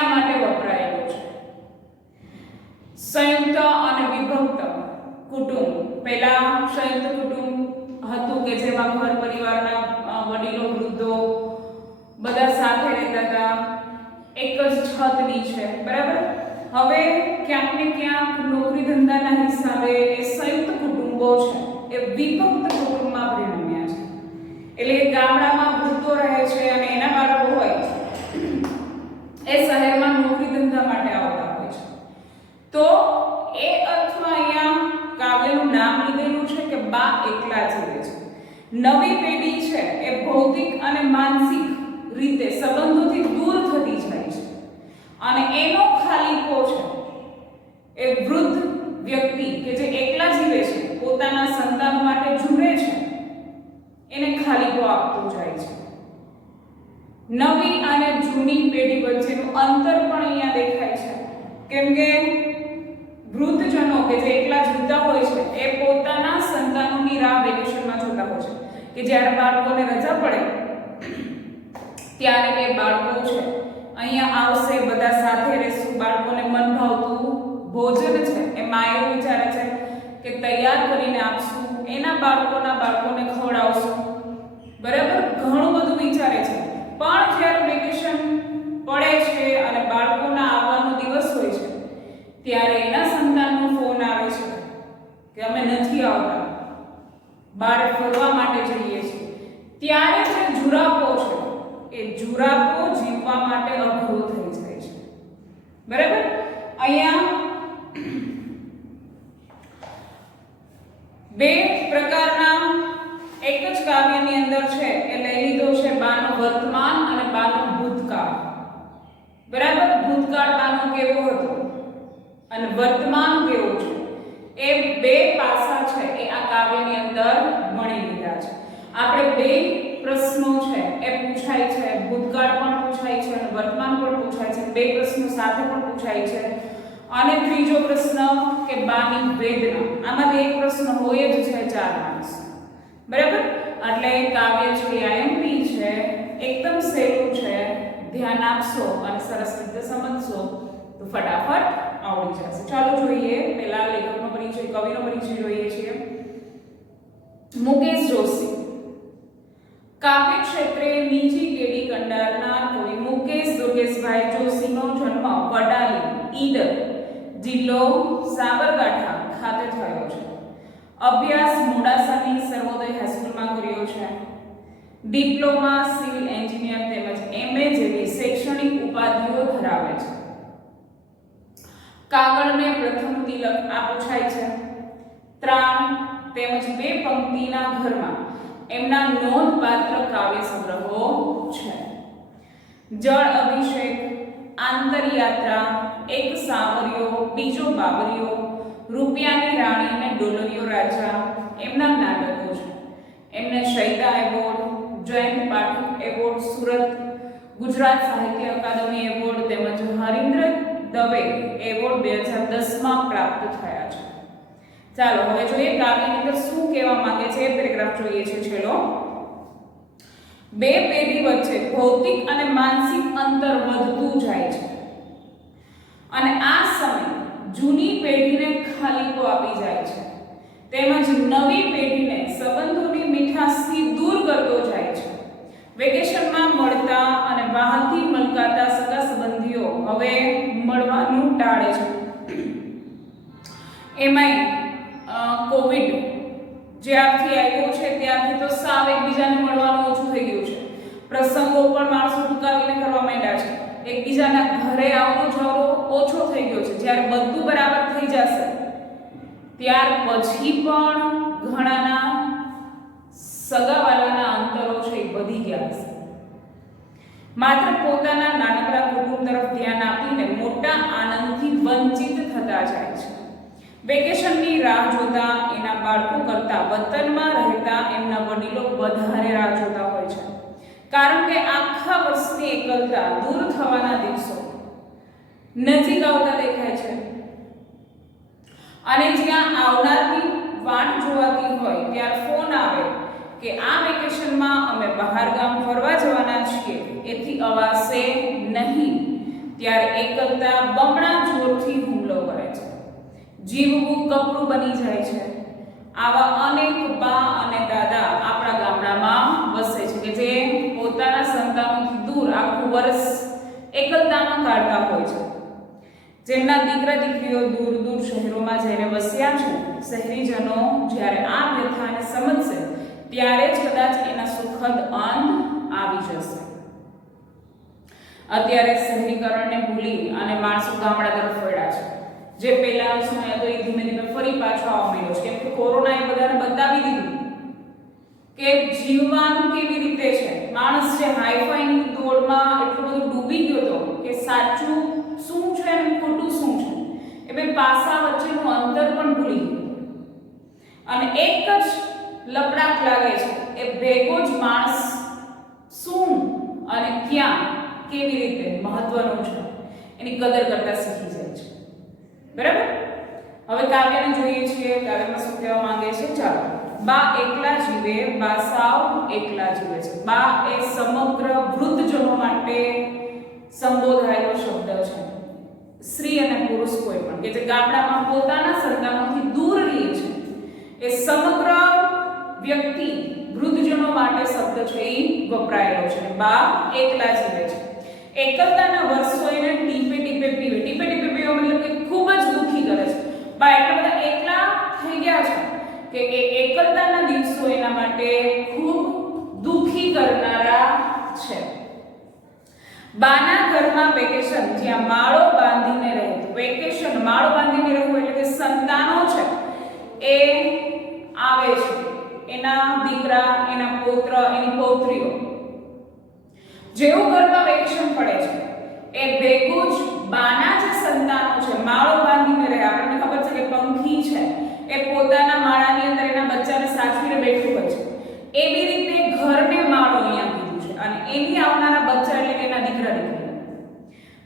એના માટે વપરાયેલો છે. સંયુક્ત અને વિભક્ત કુટુંબ. પહેલા સંયુક્ત કુટુંબ હતું કે જેમાં ઘર પરિવારના વડીલો, વૃદ્ધો બધા સાથે રહેતા હતા, એક જ છત નીચે, બરાબર. હવે ક્યાંક ને ક્યાંક નોકરી ધંધાના હિસાબે એ સંયુક્ત કુટુંબો છે એ વિભક્ત કુટુંબમાં પરિણમ્યા છે. એટલે ગામડામાં વૃદ્ધો રહે છે અને એના બાળકો હોય એ શહેરમાં નોકરી ધંધા માટે આવતા હોય છે. તો એ અર્થમાં અહીંયા કાવ્યનું નામ લીધેલું છે કે બા એકલા જીવે છે. નવી પેઢી છે એ ભૌતિક અને માનસિક રીતે સંબંધોથી દૂર થતી જાય છે અને એનો ખાલીપો છે એ વૃદ્ધ વ્યક્તિ કે જે એકલા જીવે છે, પોતાના સંતાન માટે જુએ છે, એને ખાલીપો આપતો જાય છે. નવી અને જૂની પેઢી વચ્ચેનું અંતર પણ અહીંયા દેખાય છે, કેમ કે વૃદ્ધજનો કે જે એકલા જીવતા હોય છે એ પોતાના સંતાનોની રાહ વેકેશનમાં જોતા હોય છે કે જ્યારે બાળકોને રજા પડે ત્યારે એ બાળકો છે અહીંયા આવશે, બધા સાથે રહેશું, બાળકોને મન ભાવતું ભોજન છે એ મા એવું વિચારે છે કે તૈયાર કરીને આપશું, એના બાળકોને ખવડાવશું, બરાબર. ઘણું બધું વિચારે છે. પણ જ્યારે વેકેશન પડે છે અને બાળકોના આવવાનો દિવસ હોય છે ત્યારે એના સંતાનનો ફોન આવે છે કે અમે નથી આવતા, બહાર ફરવા માટે જઈએ છીએ. ત્યારે જે જુરાપો છે એ જુરાપો જીવવા માટે અઘરો થઈ જાય છે, બરાબર. અહીંયા બે પ્રકારના એક જ કાવ્યની અંદર છે એ લઈ લીધો છે બાનો વર્તમાન અને બાનો ભૂતકાળ, બરાબર. ભૂતકાળ બાનો કેવો હતો અને વર્તમાન કેવો છે, એ બે પાસા છે એ આ કાવ્યની અંદર મળી લીધા છે. આપણે બે પ્રશ્નો છે એ પૂછાય છે, ભૂતકાળ પણ પૂછાય છે અને વર્તમાન પણ પૂછાય છે, બે પ્રશ્નો સાથે પણ પૂછાય છે. અને ત્રીજો પ્રશ્ન કે બાની વેદના, આમાંથી એક પ્રશ્ન હોય જ છે 4 માર્ક્સ, બરાબર. એટલે કાવ્ય છે આઈએમપી છે, એકદમ સહેલું છે, ધ્યાન આપશો અને સરસ રીતે સમજશો તો ફટાફટ આવડી જશે. ચાલો જોઈએ, પહેલા લેખકનો પરિચય, કવિનો પરિચય જોઈએ છીએ. મુકેશ જોશી. કાવ્ય ક્ષેત્રે નીચી કેડી કંડારનાર કવિ મુકેશ દુર્ગેશભાઈ જોશીનો જન્મ વડાલી, ઈડર, જિલ્લો સાબરકાંઠા ખાતે થયો છે. અભ્યાસ મોડાસાની સર્વોદય હાઈસ્કૂલમાં કર્યો છે. ડિપ્લોમા સિવિલ એન્જિનિયર તેમજ એમએ જેવી શૈક્ષણિક ઉપાધિઓ ધરાવે છે. કાગળને પ્રથમ તિલક આ પૂછાય છે. ત્રાણ તેમજ 2 પંક્તિના ઘરમાં એમના નોંધપાત્ર કાવ્ય સંગ્રહો છે. જળ અભિષેક, આંતરયાત્રા, એક સાવરિયો, બીજો બાબરિયો, રૂપિયાની રાણી અને ડોલરિયો રાજા એમના નાટકો છે. એમને શૈતા award, Jayant Pathak award Surat, Gujarat Sahitya Akademi award તેમજ હરીન્દ્ર દવે એવોર્ડ 2010માં પ્રાપ્ત થયા છે. ચાલો હવે જોઈએ કાવ્યની અંદર શું કહેવા માંગે છે. પેરેગ્રાફ જોઈએ છે છેલ્લો. બે પેઢી વચ્ચે ભૌતિક અને માનસિક અંતર વધતું જાય છે અને આ સમય જૂની પેઢીને ખાલીપો આપી જાય છે તેમજ નવી પેઢીને સંબંધોની મીઠાશથી દૂર કરતો જાય છે. વેકેશનમાં મળતા અને બહારથી મલકાતા સગા સંબંધીઓ હવે મળવાનું ટાળે છે. એમાંય કોવિડ જ્યારથી આવ્યો છે ત્યારથી તો સાવ એકબીજાને મળવાનું ઓછું થઈ ગયું છે. પ્રસંગો પણ માણસો ટૂંકાવીને કરવા માંડ્યા છે. એકબીજાના ઘરે આવવો જવો ઓછો થઈ ગયો છે. જ્યારે બધું બરાબર થઈ જશે ત્યાર પછી પણ ઘણાના સગાવાલાના અંતરો છે એ વધી ગયા છે. માત્ર પોતાના નાનકડા કુટુંબ તરફ ધ્યાન આપીને મોટા આનંદથી વંચિત થતા જાય છે. વેકેશનની રાહ જોતા એના બાળકો કરતા વતનમાં રહેતા એમના વડીલો વધારે રાહ જોતા હોય છે, કારણ કે આખા વર્ષની એકલતા દૂર થવાના દિવસો નજીક આવતા દેખાય છે અને જ્યાં આવનારની વાટ જોવાતી હોય ત્યારે ફોન આવે કે આ વેકેશનમાં અમે બહાર ગામ ફરવા જવાના છીએ, એથી અવાશે નહીં. ત્યારે એકલતા બમણા જોરથી હુમલો કરે છે. જીવવું કપરું બની જાય છે. આવા અનેક બા અને દાદા આપણા ગામડામાં વસે છે કે જે પોતાના સંતાનોથી દૂર આખું વર્ષ એકલતામાં કાઢતા હોય છે. જેમના દીકરા દીકરીઓ દૂર દૂર શહેરોમાં જઈને વસ્યા છે, શહેરીજનો જ્યારે આ વ્યથાને સમજશે ત્યારે જ કદાચ એના સુખદ અંત આવી જશે. અત્યારે શહેરીકરણને ભૂલી અને માણસો ગામડા તરફ વળ્યા છે. જે પહેલાનો સમય હતો એ ધીમે ધીમે ફરી પાછો આવવા માંડ્યો છે, કેમ કે કોરોનાએ બધાને બતાવી દીધું કે જીવવાનું કેવી રીતે છે. માણસ જે હાઈફાઈની દોડમાં એટલો બધો ડૂબી ગયો હતો કે સાચું શું છે અને ખોટું શું છે એ બે પાસા વચ્ચેનું અંતર પણ ભૂલી ગયો અને એક જ લપડાક લાગે છે એ ભેગો જ માણસ શું અને ક્યાં કેવી રીતે મહત્વનું છે એની કદર કરતા શીખી જાય છે. બરાબર. હવે કાવ્યને જોઈએ છીએ. કાવ્યમાં શું કહેવા માંગે છે? ચાલો. બા એકલા જીવે, બા સાવ એકલા જીવે છે. બા એ સમગ્ર વૃદ્ધજનો માટે સંબોધાયેલો શબ્દ છે. સ્ત્રી અને પુરુષ કોઈ પણ કે જે ગામડામાં પોતાના સંતાનોથી દૂર રહે છે એ સમગ્ર વ્યક્તિ વૃદ્ધજનો માટે શબ્દ છે એ વપરાયેલો છે. બા એકલા જીવે છે. એકલતાના વર્ષો એને ટીપે ટીપે પીવે. ટીપે ટીપે પીવા મતલબ કે ખૂબ જ દુઃખી કરે છે. બા એટલા બધા એકલા થઈ ગયા છે કે એ એકલતાના દિવસો એના માટે ખૂબ દુઃખી કરનારા છે. બાના ઘરમાં વેકેશન, જ્યાં માળો બાંધીને રહેતું. વેકેશન માળો બાંધીને રહેવું એટલે કે સંતાનો છે એ આવે છે, એના દીકરા, એના પુત્ર, એની પૌત્રીઓ. જેવું ઘરમાં વેકેશન પડે છે એ ભેગું જ બાના જે સંતાનો છે માળો બાંધીને રહે. આપણને ખબર છે કે પંખી છે એ પોતાના માળાની અંદર એના બચ્ચાને સાચવીને બેઠું હોય છે. એવી રીતે ઘરને માળો અહીંયા કીધું છે અને એની આવનારા બચ્ચા એટલે કે એના દીકરા દીકરી.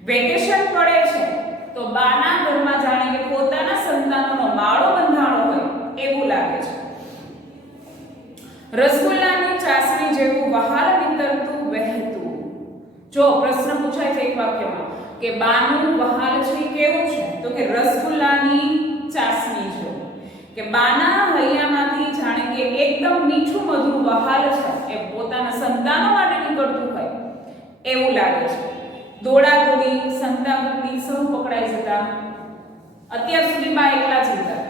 વેકેશન પડે છે તો બાના ઘરમાં જાણે કે પોતાના સંતાનોનો માળો બંધાણો હોય એવું લાગે છે. રસગુલ્લાની ચાસણી જેવું વહાલ નીતરતું વહેતું. જો પ્રશ્ન પૂછાય છે એક વાક્યમાં કે બાનું વહાલ છે કેવું છે, તો કે રસગુલ્લાની ચાસણી છે. કે બાના હૈયામાંથી જાણે કે એકદમ મીઠું મધુર વહાલ છે એ પોતાના સંતાનો માટે નીકળતું હોય એવું લાગે છે. દોડા દોડી, સંતાકુકડી સૌ પકડાઈ જતા. અત્યાર સુધી બા એકલા જ હતા.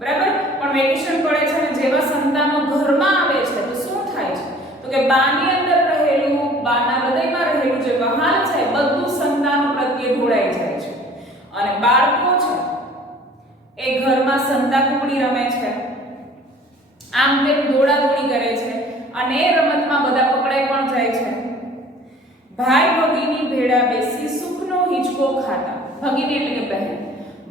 બરાબર. પણ વેકેશન પડે છે અને જેવા સંતાનો ઘરમાં આવે છે તો શું થાય છે, તો કે બાની અંદર રહેલું, બાના હૃદયમાં રહેલું જે વહાલ છે બધું સંતાનો પ્રત્યે ઢોળાઈ જાય છે. અને બાળકો છે એ ઘરમાં સંતાકુકડી રમે છે, આમ તેમ દોડાદોડી કરે છે અને એ રમતમાં બધા પકડાઈ પણ જાય છે. ભાઈ ભગીની ભેળા બેસી સુખનો હિંચકો ખાતા. ભગીની એટલે કે બહેન.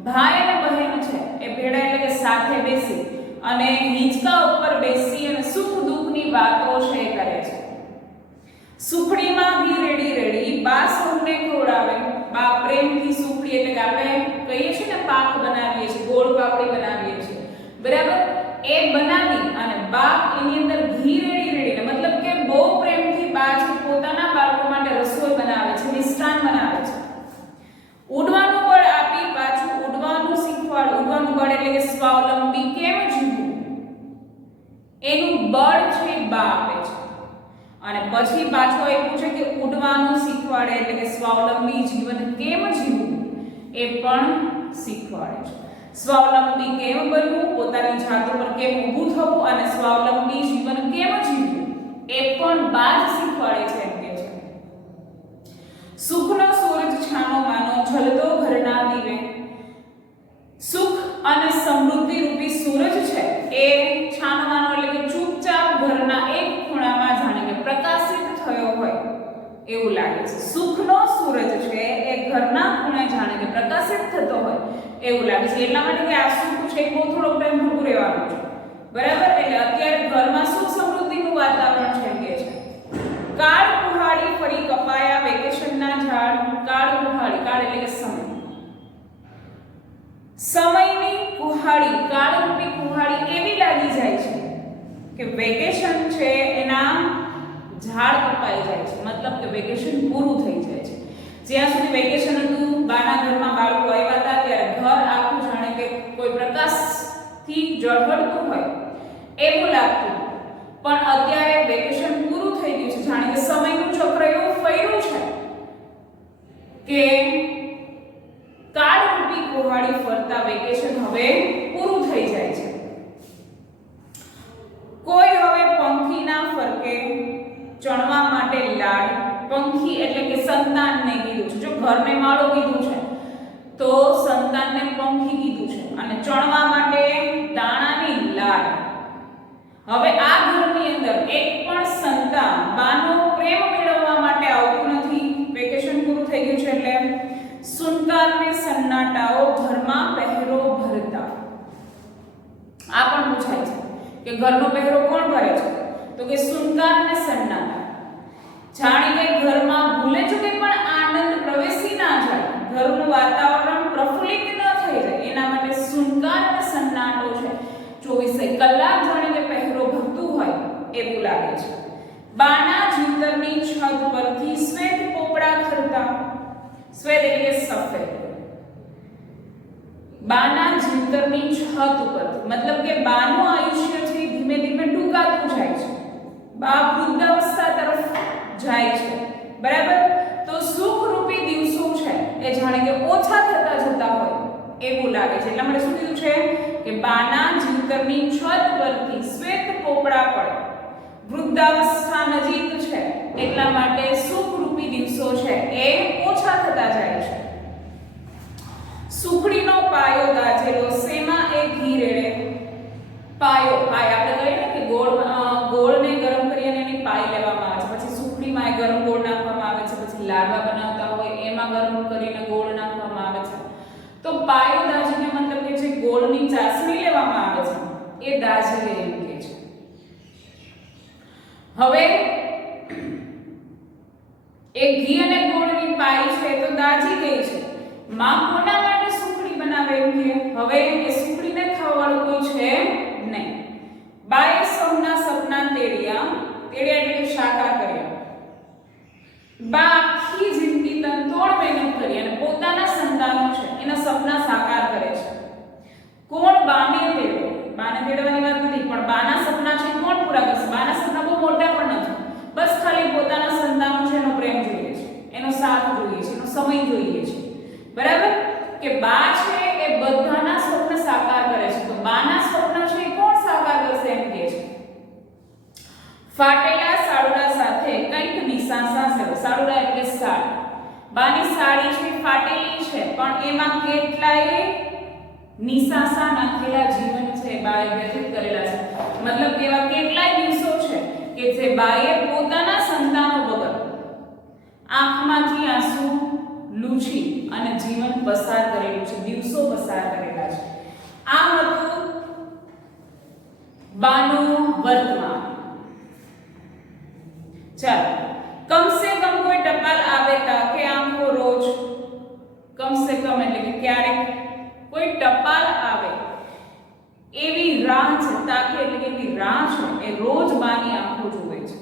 ભાઈ અને બહેન છે એ ભેળા એટલે કે સાથે બેસી અને હિંચકા ઉપર બેસી અને સુખ દુઃખની વાતો છે એ કરે છે. સુખડીમાં ઘી રેડી રેડી બા સૌને ખવડાવે. બા પ્રેમથી સુખડી એટલે કે આપણે કહીએ છીએ ને પાક બનાવીએ છીએ, ગોળ પાપડી બનાવીએ છીએ. બરાબર. એ બનાવી અને બા એની અંદર ઘી રેડી રેડીને મતલબ કે બહુ પ્રેમથી બા છે પોતાના બાળકો માટે રસોઈ બનાવે છે, મિષ્ટાન બનાવે છે. ઉડવાનું બળ આપી પાછું ઉડવાનું શીખવાડ. ઉડવાનું બળ એટલે કે સ્વાવલંબી કેમ જીવવું એનું બળ છે બા આપે છે. અને પછી પાછો એ પૂછે કે ઉડવાનું શીખવાડે એટલે કે સ્વાવલંબી જીવન કેમ જીવવું એ પણ શીખવાડે છે. સ્વાવલંબી કેમ બનવું, પોતાની જાત પર કેમ ઊભું થવું અને સ્વાવલંબી જીવન કેમ જીવવું એ પણ બા જ શીખવાડે છે એમ કે છે. સુખનો સૂરજ છાનો માનો જલતો ઘરના દીવે. સુખ અને સમૃદ્ધિ રૂપી સૂરજ છે એ છાનો માનો એટલે કે ચૂપચાપ ઘરના એક ખૂણામાં જાણે કે પ્રકાશિત થયો હોય એવું લાગે છે. સુખનો સૂરજ છે એ ઘરના ખૂણે જાણે કે પ્રકાશિત થતો હોય એવું લાગે છે. એટલા માટે કે આ સુખ છે એ બહુ થોડોક ટાઈમ ભૂખું રહેવાનું છે. બરાબર. એટલે અત્યારે ઘરમાં સુખ સમૃદ્ધિનું વાતાવરણ છે કે છે. કાળ કુહાડી ફરી કપાયા વેકેશનના ઝાડ. કાળ કુહાડી, કાળ એટલે કે સમય. સમયની કુહાડી, કાળરૂપી કુહાડી એવી લાગી જાય છે કે વેકેશન છે એના ઝાડ કપાઈ જાય છે. મતલબ કે વેકેશન પૂરું થઈ જાય છે. જ્યાં સુધી વેકેશન હતું, બાના ઘરમાં બાળકો આવ્યા હતા ત્યારે ઘર આખું જાણે કે કોઈ પ્રકાશથી ઝળહળતું હોય એવું લાગતું. પણ અત્યારે વેકેશન પૂરું થઈ ગયું છે, જાણે કે સમયનું ચક્ર એવું ફર્યું છે કે કાળરૂપી કુહાડી ફરતા વેકેશન હવે પૂરું થઈ જાય છે. કોઈ હવે પંખી ના ફરકે ચણવા માટે લાડ. પંખી એટલે કે સંતાનને કીધું છે. જો ઘરને માળો કીધું છે તો સંતાનને પંખી કીધું છે અને ચણવા માટે દાણાની લાડ. હવે આ ઘરની અંદર એક પણ સંતાન બાનો પ્રેમ મેળવવા માટે આવતું નથી. વેકેશન પૂરું થઈ ગયું છે એટલે સુનકાર ને સન્નાટાઓ ઘરમાં પહેરો ભરતા. આ પણ પૂછાય છે કે ઘરનો પહેરો કોણ ભરે છે? તો કે સુનકાર ને સન્નાટા. જાણીને ઘરમાં ભૂલે ચૂકે પણ આનંદ પ્રવેશી ના જાય, ઘરનું વાતાવરણ પ્રફુલ્લિત ન થઈ જાય એના માટે સુનકાર અને સન્નાટો છે. 24 કલાક જાણીને પહેરો ભરતું હોય એવું લાગે છે. બાના જીવતરની છત પરથી શ્વેત પોપડા ખરતા. શ્વેત એટલે સફેદ. બાના જીવતરની છત ઉપર મતલબ કે બાનું આયુષ્ય છે ધીમે ધીમે ટૂંકાતું જાય છે. બા વૃદ્ધાવસ્થા તરફ જાય છે, બરાબર? તો સુખરૂપી દિવસો છે એ જાણે કે ઓછા થતા જતા હોય એવું લાગે છે. એટલા માટે શું કીધું છે કે બાના જીવતરની છત પરથી શ્વેત પોપડા પડે. વૃદ્ધાવસ્થા નજીક છે એટલા માટે સુખરૂપી દિવસો છે એ ઓછા થતા જાય છે. સુખડીનો પાયો દાજેલો શેમાં એ ઘી રેડે. પાયો આપણે કહીએ ને કે ગોળને ગરમ કરી અને એની પાઈ લેવામાં આવે છે. પછી સુખડીમાં એ ગરમ ગોળ નાખવામાં આવે છે. પછી લાડવા બનાવતા હોય એમાં ગરમ કરીને ગોળ નાખવામાં આવે છે. તો પાયો દાજીને મતલબ કે જે ગોળની ચાસણી લેવામાં આવે છે એ દાજી લે એમ કે છે. હવે એ ઘી અને ગોળની પાઈ છે તો દાજી ગઈ છે. માં કોના માટે સુખડી બનાવે એમ કે હવે એ સુખડીને ખાવાવાળું કોઈ છે નહીં. બાએ સૌના સપના તેડ્યા એટલે સાકાર કર્યા. બા આખી જિંદગી તનતોડ મહેનત કરી અને પોતાના સંતાનો છે એના સપના સાકાર કરે છે. કોણ? બાને તેડો. બાને તેડવાની વાત નથી પણ બાના સપના છે કોણ પૂરા કરશે? બાના સપના બહુ મોટા પણ નથી, બસ ખાલી પોતાના સંતાનો છે એનો પ્રેમ જોઈએ છે, એનો સાથ જોઈએ છે, એનો સમય જોઈએ છે, બરાબર? કે બા છે એ બધાના સ્વપ્ન સાકાર કરે છે. તો બાના સ્વપ્ન છે એ કોણ સાકાર કરશે એમ કે છે. ફાટેલા સાડુડા સાથે કંઈક નિશાસા છે. સાડુડા એટલે સાડ. બાની સાડી છે ફાટેલી છે પણ એમાં કેટલાય નિશાસા નાખેલા જીવન છે બાએ વ્યતીત કરેલા છે. મતલબ કે એવા કેટલાય દિવસો છે કે જે બાએ પોતાના સંતાનો વગર આંખમાંથી આંસુ લૂછી અને જીવન પસાર કરેલું છે, દિવસો પસાર કરેલા છે. આ હતું બાનું વર્તમાન. ચાલો, કમ સે કમ કોઈ ટપાલ આવે તાકે આંખો રોજ. કમ સે કમ એટલે કે ક્યારેક કોઈ ટપાલ આવે એવી રાહ છે. તાકે એટલે કે એવી રાહ છે એ રોજ બાની આંખો જુએ છે.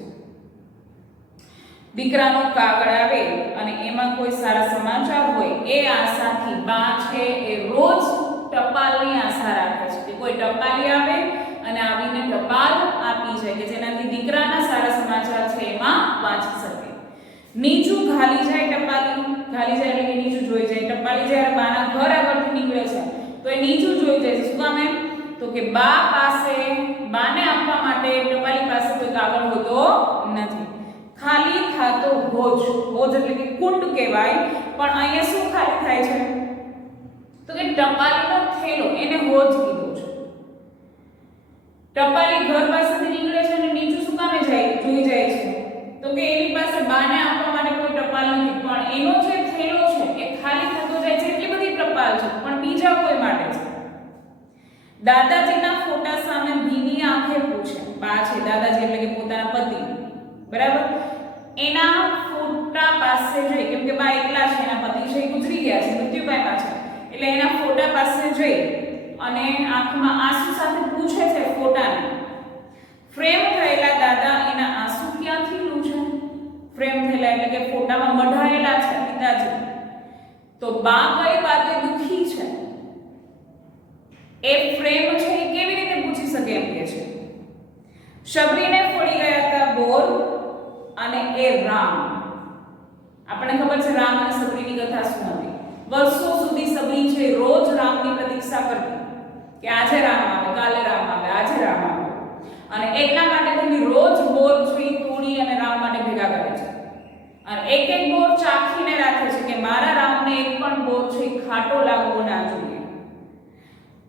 દીકરાનો કાગળ આવે અને એમાં કોઈ સારા સમાચાર હોય એ આશાથી બા છે એ રોજ ટપાલની આશા રાખે છે કે કોઈ ટપાલી આવે અને આવીને ટપાલ આપી જાય કે જેનાથી દીકરાના સારા સમાચાર છે એમાં વાંચી શકે. નીચું ઘાલી જાય ટપાલી. ઘાલી જાય એટલે કે નીચું જોઈ જાય. ટપાલી જ્યારે બાના ઘર આગળથી નીકળે છે તો એ નીચું જોઈ જાય છે. શું કામ? એમ તો કે બા પાસે બાને આપવા માટે ટપાલી પાસે કોઈ કાગળ હોતો નથી. ખાલી થાતો હોજ. હોજ એટલે કે કુંડ કહેવાય પણ અહીંયા શું ખાલી થાય છે તો કે ટપાલીનો થેલો, એને હોજ કીધું છે. ટપાલી ઘર પાસેથી નીકળે છે અને નીચું શું કામે જાય જોઈ જાય છે તો કે એની પાસે બાને આપવા માટે કોઈ ટપાલ નથી પણ એનો જે થેલો છે એ ખાલી થતો જાય છે. એટલી બધી ટપાલ છે પણ બીજા કોઈ માટે છે. દાદાજીના ફોટા સામે ભીની આંખે પૂછે. બા છે દાદાજી એટલે કે પોતાના પતિ, બરાબર? એના ફોટા પાસે જઈ, કેમ કે બા એકલા છે, એના પતિ છે ગુજરી ગયા છે, મૃત્યુ પામ્યા છે, એટલે એના ફોટા પાસે જઈ અને આંખમાં આંસુ સાથે પૂછે છે ફોટાને. ફ્રેમ થયેલા દાદા એના આંસુ ક્યાંથી લૂછે? ફ્રેમ થયેલા એટલે કે ફોટામાં મઢાયેલા છે પિતાજી નથી. તો બા કઈ વાતે દુખી છે એ પ્રેમ છે એ કેવી રીતે પૂછી શકે એમ કે છે. શબરીને ફોડી ગયા હતા બોર અને એ રામ. આપણને ખબર છે રામ અને શબરીની કથા શું હતી. વર્ષો સુધી શબરી છે રોજ રામની પ્રતીક્ષા કરતી કે આજે રામ આવે, કાલે રામ આવે, આજે રામ આવે, અને એટલા માટે તેની રોજ બોર છે તોડી અને રામ માટે ભેગા કરે છે અને એક એક બોર ચાખીને રાખે છે કે મારા રામને એક પણ બોર છે ખાટો લાગવો ના જોઈએ.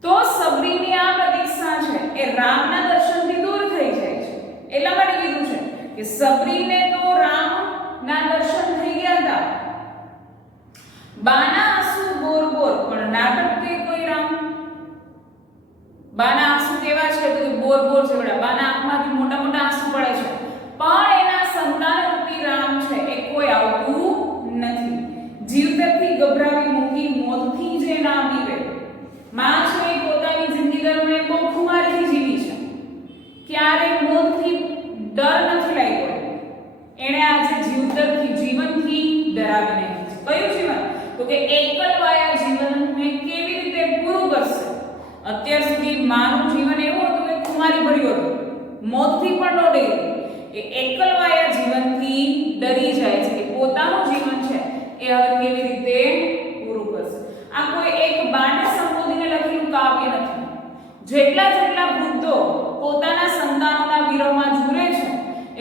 તો શબરીની આ પ્રતીક્ષા છે એ રામના દર્શનથી દૂર થઈ જાય છે. એટલા માટે કીધું છે કે શબરીને તો રામના દર્શન થઈ ગયા હતા. બાના આંસુ બોર બોર પણ નાટક કે કોઈ રામ. બાના આંસુ કેવા છે તો બોર બોર છે બેટા. બાના આંખમાંથી મોટા મોટા આંસુ પડે છે પણ એના સંતાન રૂપી રામ છે એ કોઈ આવતું નથી. જીવતરથી ગભરાવી મૂકી મોતથી જે ના બીવે. માં છે એ પોતાની જિંદગી દરમિયાન બહુ ખુમારીથી જીવી છે, ક્યારેય મોતથી ડર નથી લાગ્યો. એણે આજે જીવતરથી જીવનથી ડરાવી નાખી છે. કયું જીવન? તો કે એકલવાયા જીવનને કેવી રીતે પૂરું કરશે. અત્યાર સુધી માનું જીવન એવું હતું કે ખુમારી ભર્યું હતું, મોતથી પણ ન ડરી. એ એકલવાયા જીવનથી ડરી જાય છે કે પોતાનું જીવન છે એ હવે કેવી રીતે પૂરું કરશે. આ કોઈ એક બાને સંબોધીને લખેલું કાવ્ય નથી. જેટલા જેટલા વૃદ્ધો પોતાના સંતાનોના વિરહમાં ઝૂરે છે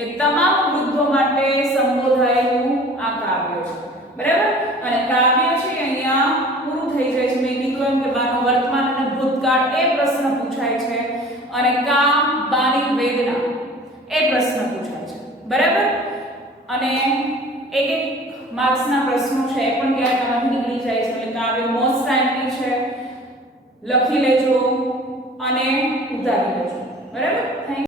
એ તમામ વૃદ્ધો માટે સંબોધાયેલું આ કાવ્ય છે. બરાબર? અને કાવ્ય છે અહીંયા પૂરું થઈ જાય છે. મેં કીધું એમ કે બાનો વર્તમાન અને ભૂતકાળ એ પ્રશ્ન પૂછાય છે અને કા બાની વેદના એ પ્રશ્ન પૂછાય છે. બરાબર? અને એક એક માર્ક્સના પ્રશ્નો છે એ પણ ક્યારેક આમાંથી નીકળી જાય છે. એટલે કાવ્ય મોસ્ટ ટાઈમલી છે, લખી લેજો અને ઉતારી લેજો. બરાબર? થેન્ક